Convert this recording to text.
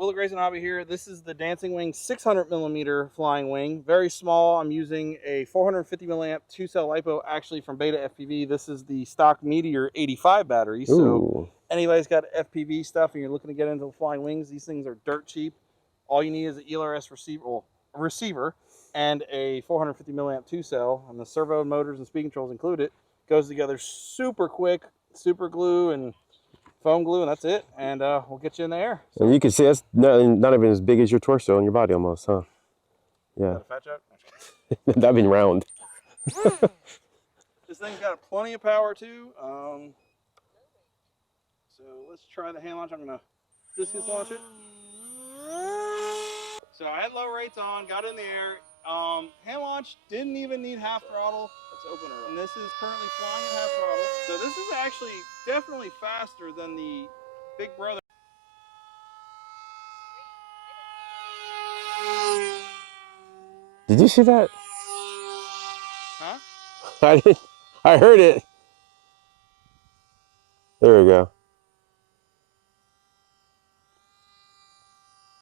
Will Grayson Hobby here. This is the Dancing Wing 600mm flying wing. Very small. I'm using a 450 milliamp 2-cell LiPo, actually from Beta FPV. This is the stock Meteor 85 battery. Ooh. So anybody's got FPV stuff and you're looking to get into the flying wings, these things are dirt cheap. All you need is an ELRS receiver and a 450 milliamp 2-cell, and the servo motors and speed controls included. Goes together super quick, super glue and foam glue, and that's it. And we'll get you in the air. So. And you can see that's not even as big as your torso and your body almost, huh? Yeah. Is that a fat joke? That'd be round. This thing's got plenty of power too. So let's try the hand launch. I'm gonna discus launch it. So I had low rates on, got in the air. Hand launch didn't even need half throttle. Let's open her up. And this is currently flying at half throttle. So this is actually definitely faster than the Big Brother. Did you see that? Huh? I heard it. There we go.